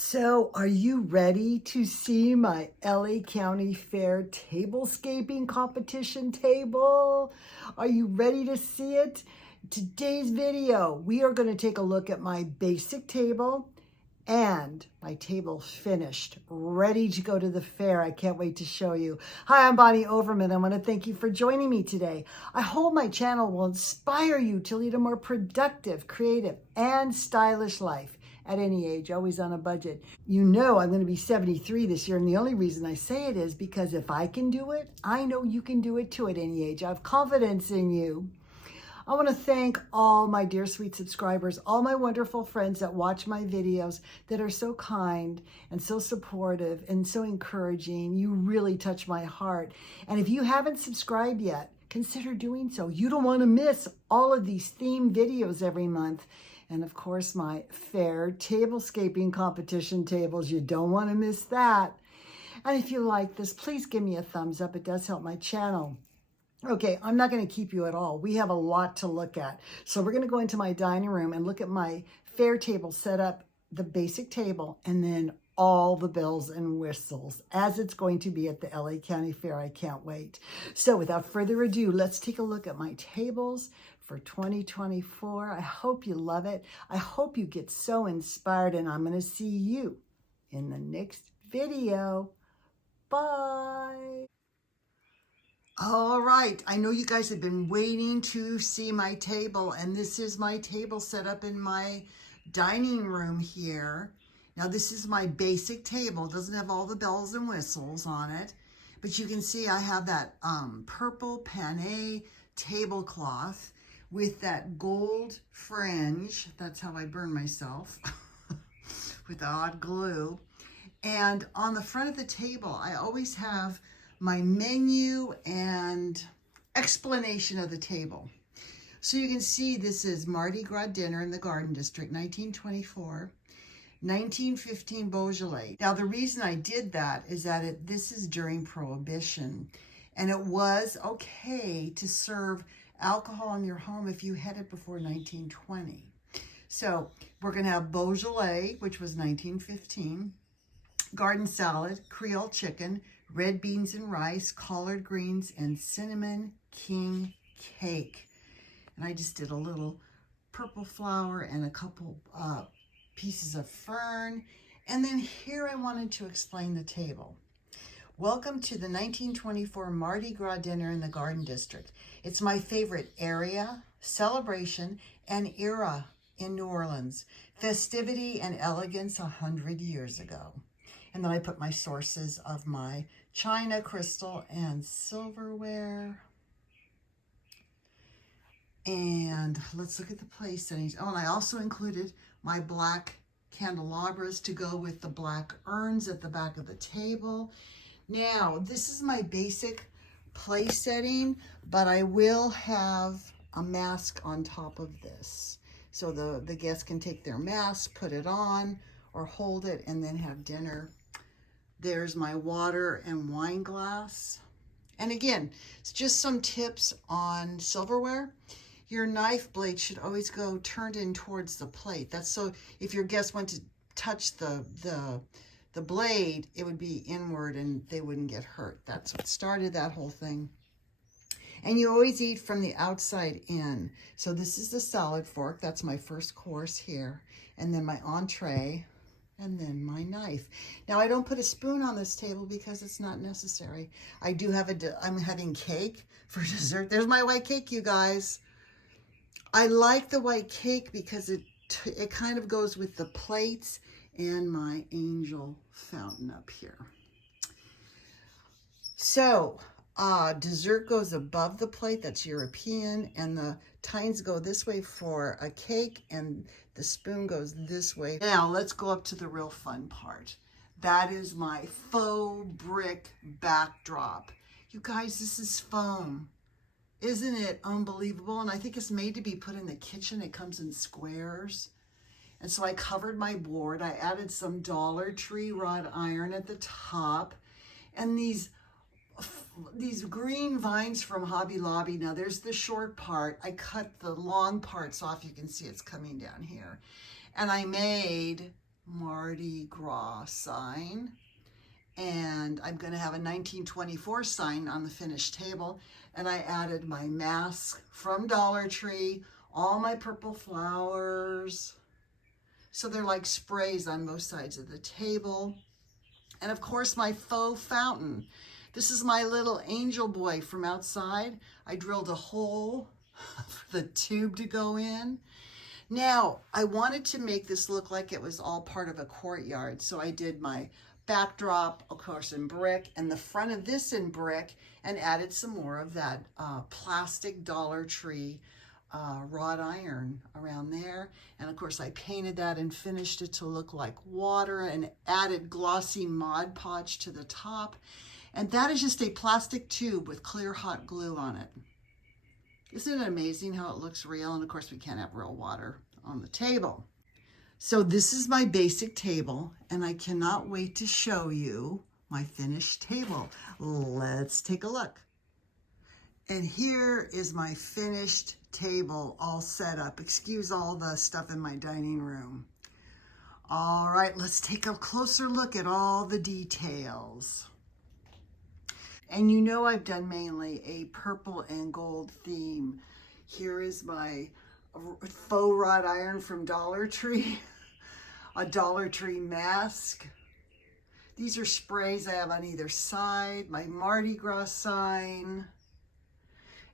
So, are you ready to see my LA County Fair tablescaping competition table? Are you ready to see it? Today's video, we are going to take a look at my basic table and my table finished, ready to go to the fair. I can't wait to show you. Hi, I'm Bonnie Overman. I want to thank you for joining me today. I hope my channel will inspire you to lead a more productive, creative, and stylish life. At any age, always on a budget. You know I'm going to be 73 this year, and the only reason I say it is because if I can do it, I know you can do it too at any age. I have confidence in you. I want to thank all my dear sweet subscribers, all my wonderful friends that watch my videos that are so kind and so supportive and so encouraging. You really touch my heart. And if you haven't subscribed yet, consider doing so. You don't want to miss all of these theme videos every month. And of course, my fair tablescaping competition tables. You don't want to miss that. And if you like this, please give me a thumbs up. It does help my channel. Okay, I'm not going to keep you at all. We have a lot to look at. So we're going to go into my dining room and look at my fair table, set up the basic table, and then all the bells and whistles as it's going to be at the LA County Fair. I can't wait. So without further ado, let's take a look at my tables for 2024. I hope you love it. I hope you get so inspired, and I'm going to see you in the next video. Bye. All right, I know you guys have been waiting to see my table, and this is my table set up in my dining room here. Now this is my basic table. It doesn't have all the bells and whistles on it, but you can see I have that purple pané tablecloth with that gold fringe. That's how I burn myself with odd glue. And on the front of the table, I always have my menu and explanation of the table. So you can see this is Mardi Gras dinner in the Garden District, 1924, 1915 Beaujolais. Now the reason I did that is that this is during Prohibition, and it was okay to serve alcohol in your home if you had it before 1920. So we're gonna have Beaujolais, which was 1915, garden salad, Creole chicken, red beans and rice, collard greens, and cinnamon king cake. And I just did a little purple flower and a couple pieces of fern. And then here I wanted to explain the table. Welcome to the 1924 Mardi Gras dinner in the Garden District. It's my favorite area, celebration, and era in New Orleans. Festivity and elegance 100 years ago. And then I put my sources of my china, crystal, and silverware. And let's look at the place settings. Oh, and I also included my black candelabras to go with the black urns at the back of the table. Now, this is my basic place setting, but I will have a mask on top of this. So the guests can take their mask, put it on, or hold it, and then have dinner. There's my water and wine glass. And again, it's just some tips on silverware. Your knife blade should always go turned in towards the plate. That's so if your guests went to touch the blade, it would be inward and they wouldn't get hurt. That's what started that whole thing. And you always eat from the outside in. So this is the salad fork. That's my first course here. And then my entree. And then my knife. Now I don't put a spoon on this table because it's not necessary. I do have I'm having cake for dessert. There's my white cake, you guys. I like the white cake because it kind of goes with the plates and my angel fountain up here. So dessert goes above the plate. That's European, and the tines go this way for a cake, and the spoon goes this way. Now let's go up to the real fun part. That is my faux brick backdrop. You guys, this is foam. Isn't it unbelievable? And I think it's made to be put in the kitchen. It comes in squares. And so I covered my board. I added some Dollar Tree wrought iron at the top. And these green vines from Hobby Lobby. Now there's the short part. I cut the long parts off. You can see it's coming down here. And I made Mardi Gras sign. And I'm going to have a 1924 sign on the finished table. And I added my mask from Dollar Tree, all my purple flowers. So they're like sprays on both sides of the table. And of course, my faux fountain. This is my little angel boy from outside. I drilled a hole for the tube to go in. Now, I wanted to make this look like it was all part of a courtyard. So I did my backdrop, of course, in brick, and the front of this in brick, and added some more of that plastic Dollar Tree wrought iron around there. And of course, I painted that and finished it to look like water and added glossy Mod Podge to the top. And that is just a plastic tube with clear hot glue on it. Isn't it amazing how it looks real? And of course, we can't have real water on the table. So this is my basic table, and I cannot wait to show you my finished table. Let's take a look. And here is my finished table all set up. Excuse all the stuff in my dining room. All right, let's take a closer look at all the details. And you know I've done mainly a purple and gold theme. Here is my faux wrought iron from Dollar Tree, a Dollar Tree mask. These are sprays I have on either side, my Mardi Gras sign.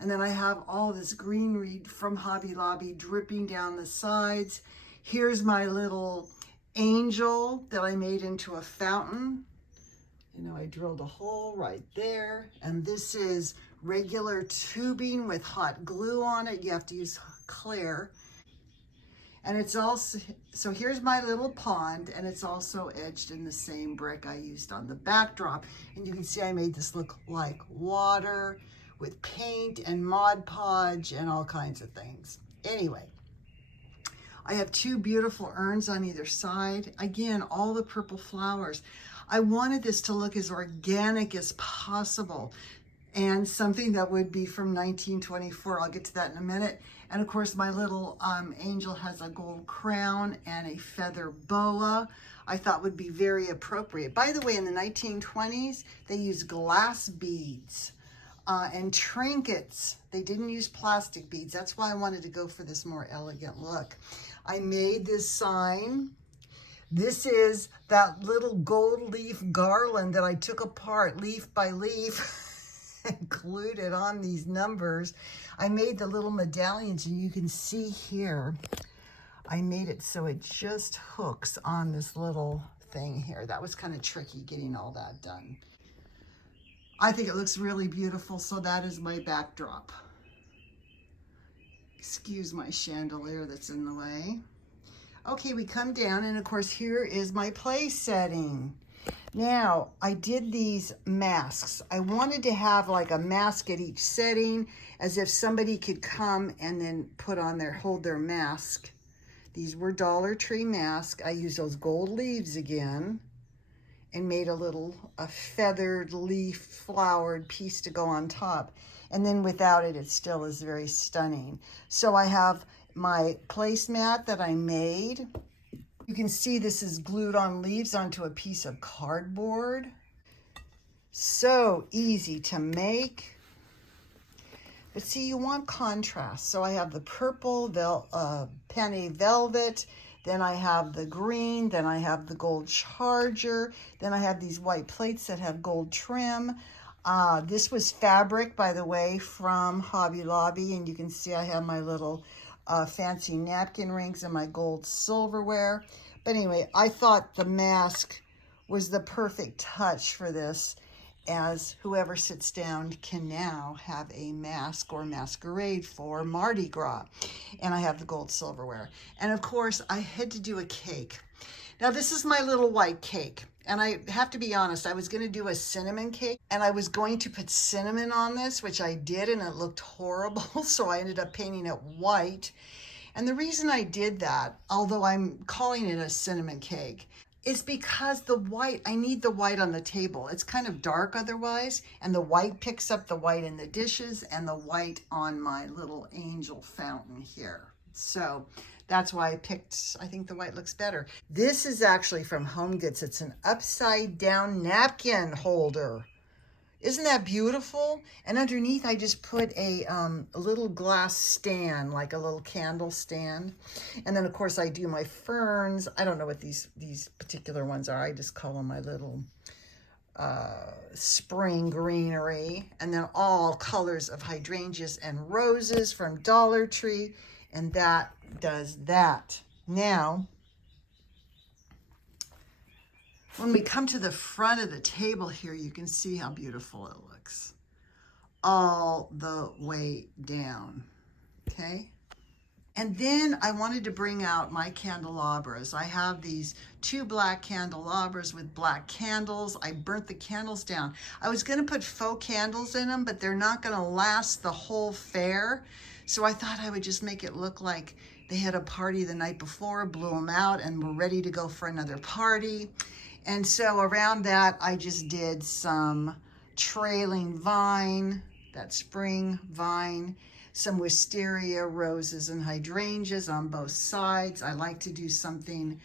And then I have all this green reed from Hobby Lobby dripping down the sides. Here's my little angel that I made into a fountain. You know, I drilled a hole right there. And this is regular tubing with hot glue on it. You have to use clear. And it's also, so here's my little pond, and it's also edged in the same brick I used on the backdrop. And you can see I made this look like water with paint and Mod Podge and all kinds of things. Anyway, I have two beautiful urns on either side. Again, all the purple flowers. I wanted this to look as organic as possible, and something that would be from 1924. I'll get to that in a minute. And of course, my little angel has a gold crown and a feather boa. I thought would be very appropriate. By the way, in the 1920s, they used glass beads and trinkets. They didn't use plastic beads. That's why I wanted to go for this more elegant look. I made this sign. This is that little gold leaf garland that I took apart leaf by leaf and glued it on these numbers. I made the little medallions, and you can see here, I made it so it just hooks on this little thing here. That was kind of tricky getting all that done. I think it looks really beautiful, so that is my backdrop. Excuse my chandelier that's in the way. Okay, we come down, and of course here is my place setting. Now, I did these masks. I wanted to have like a mask at each setting, as if somebody could come and then put on hold their mask. These were Dollar Tree masks. I used those gold leaves again and made a feathered leaf flowered piece to go on top. And then without it, it still is very stunning. So I have my placemat that I made. You can see this is glued on leaves onto a piece of cardboard. So easy to make. But see, you want contrast. So I have the purple penny velvet, then I have the green, then I have the gold charger, then I have these white plates that have gold trim. This was fabric, by the way, from Hobby Lobby, and you can see I have my little fancy napkin rings and my gold silverware. But anyway, I thought the mask was the perfect touch for this, as whoever sits down can now have a mask or masquerade for Mardi Gras. And I have the gold silverware. And of course, I had to do a cake. Now, this is my little white cake. And I have to be honest, I was going to do a cinnamon cake, and I was going to put cinnamon on this, which I did, and it looked horrible. So I ended up painting it white. And the reason I did that, although I'm calling it a cinnamon cake, is because the white, I need the white on the table. It's kind of dark otherwise, and the white picks up the white in the dishes and the white on my little angel fountain here. So That's why I picked, I think the white looks better. This is actually from Home Goods. It's an upside down napkin holder. Isn't that beautiful? And underneath I just put a little glass stand, like a little candle stand. And then of course I do my ferns. I don't know what these particular ones are. I just call them my little spring greenery. And then all colors of hydrangeas and roses from Dollar Tree. And that does that. Now, when we come to the front of the table here, you can see how beautiful it looks. All the way down, okay? And then I wanted to bring out my candelabras. I have these 2 black candelabras with black candles. I burnt the candles down. I was gonna put faux candles in them, but they're not gonna last the whole fair. So I thought I would just make it look like they had a party the night before, blew them out, and were ready to go for another party. And so around that, I just did some trailing vine, that spring vine, some wisteria roses and hydrangeas on both sides. I like to do something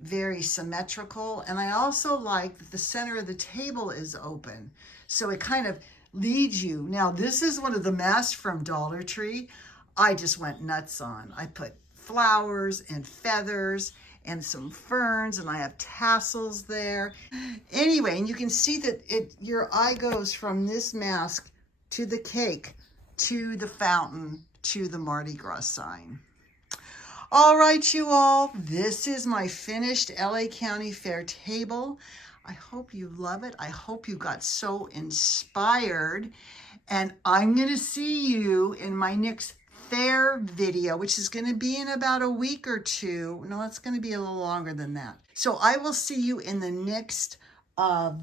very symmetrical. And I also like that the center of the table is open. So it kind of leads you. Now, this is one of the masks from Dollar Tree. I just went nuts on. I put flowers and feathers and some ferns, and I have tassels there. Anyway, and you can see that your eye goes from this mask to the cake, to the fountain, to the Mardi Gras sign. All right, you all, this is my finished LA County Fair table. I hope you love it. I hope you got so inspired. And I'm gonna see you in my next fair video, which is going to be in about a week or 2. No, it's going to be a little longer than that. So I will see you in the next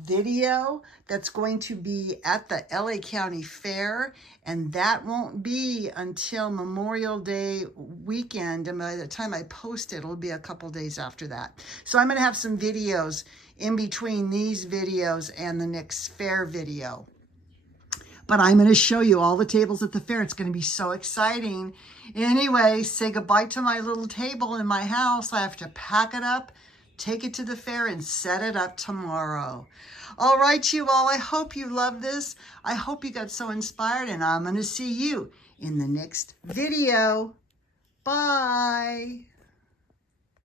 video that's going to be at the LA County Fair, and that won't be until Memorial Day weekend, and by the time I post it, it'll be a couple days after that. So I'm going to have some videos in between these videos and the next fair video. But I'm going to show you all the tables at the fair. It's going to be so exciting. Anyway, say goodbye to my little table in my house. I have to pack it up, take it to the fair, and set it up tomorrow. All right, you all. I hope you love this. I hope you got so inspired, and I'm going to see you in the next video. Bye.